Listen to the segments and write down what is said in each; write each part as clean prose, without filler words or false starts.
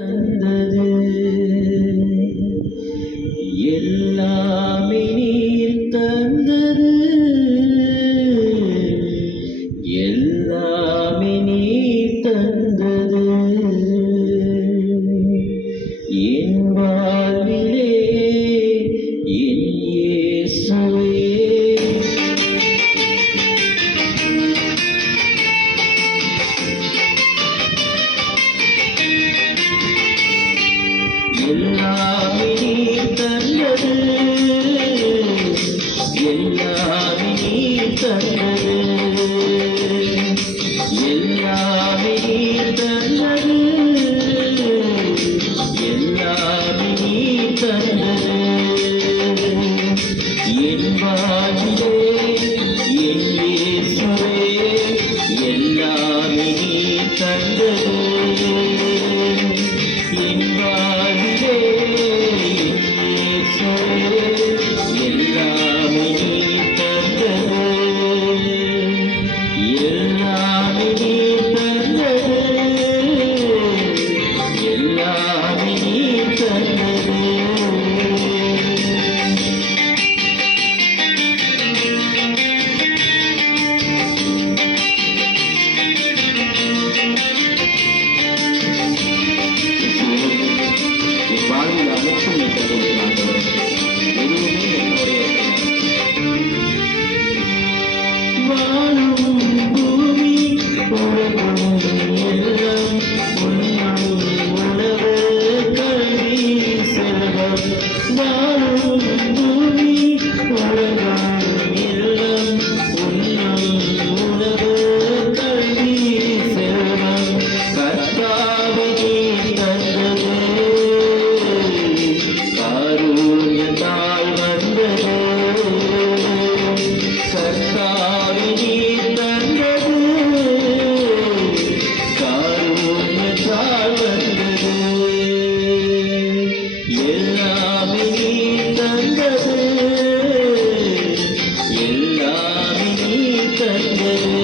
தந்தது எல்லாமே நீர் தந்தது எல்லாமே நீர் தந்தது என் வாழ்விலே என் இயேசுவே எல்லாமே நீர் தந்தது எல்லாமே நீர் தந்தது எல்லாமே நீர் தந்தது எல்லாமே நீர் தந்தது என் வாழ்விலே என் இயேசுவே எல்லாமே நீர் தந்தது என் வாழ்விலே எல்லாமே நீர் தந்தது எல்லாமே நீர் தந்தது எல்லாமே நீர் தந்தது வாழ்வில் அனைத்தும் நீ தருகிறார் எதுவுமே என்னுடைய வாழும் பூமி உலகம் எல்லாம் உண்மை உணவு கல்வி செல்வம் வாழும் பூமி உலகம் எல்லாம் உண்மை உணவு கல்வி செல்வம் கர்த்தாவே நீர் தந்தது காருண்யத்தால் வந்தது கர்த்தாவே நீர் தந்தது காருண்யத்தால் வந்தது எல்லாமே நீர் தந்தது எல்லாமே நீர் தந்தது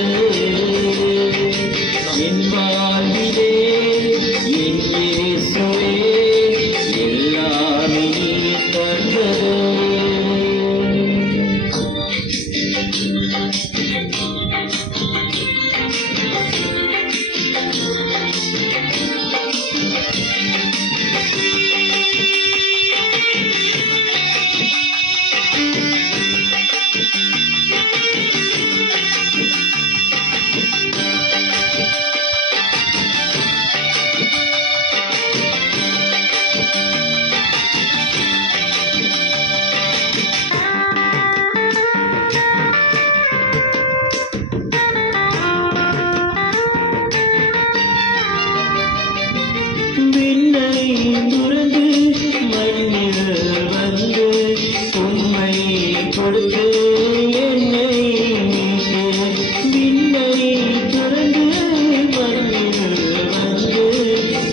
என் வாழ்விலே என் இயேசுவே எல்லாமே நீர் தந்தது விண்ணை துறந்து மண்ணில் வந்து உண்மை கொடுத்து என்னை மீட்டு விண்ணை துறந்து மண்ணில் வந்து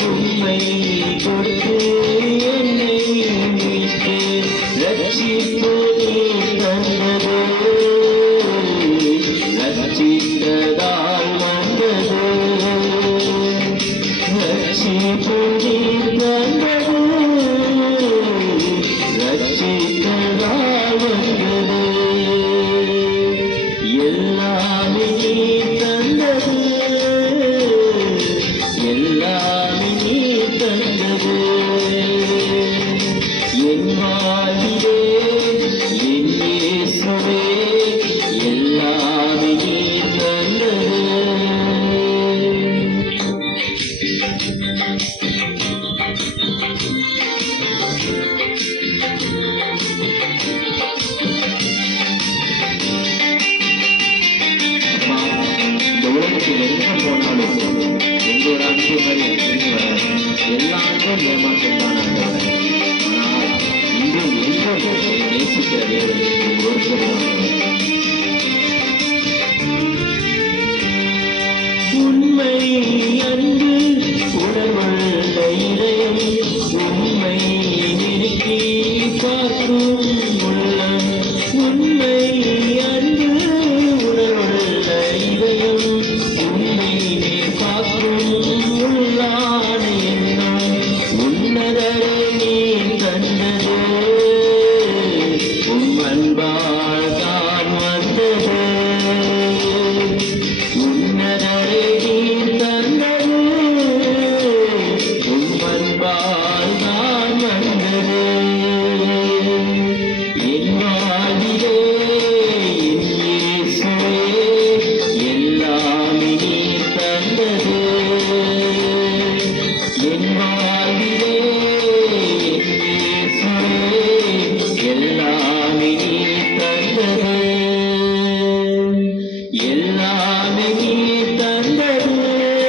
உண்மை கொடுத்து என்னை மீட்டு ரட்சிப்பு நீர் தந்தது ரட்சித்ததால் வந்தது ரட்சிப்பு நீர் தந்தது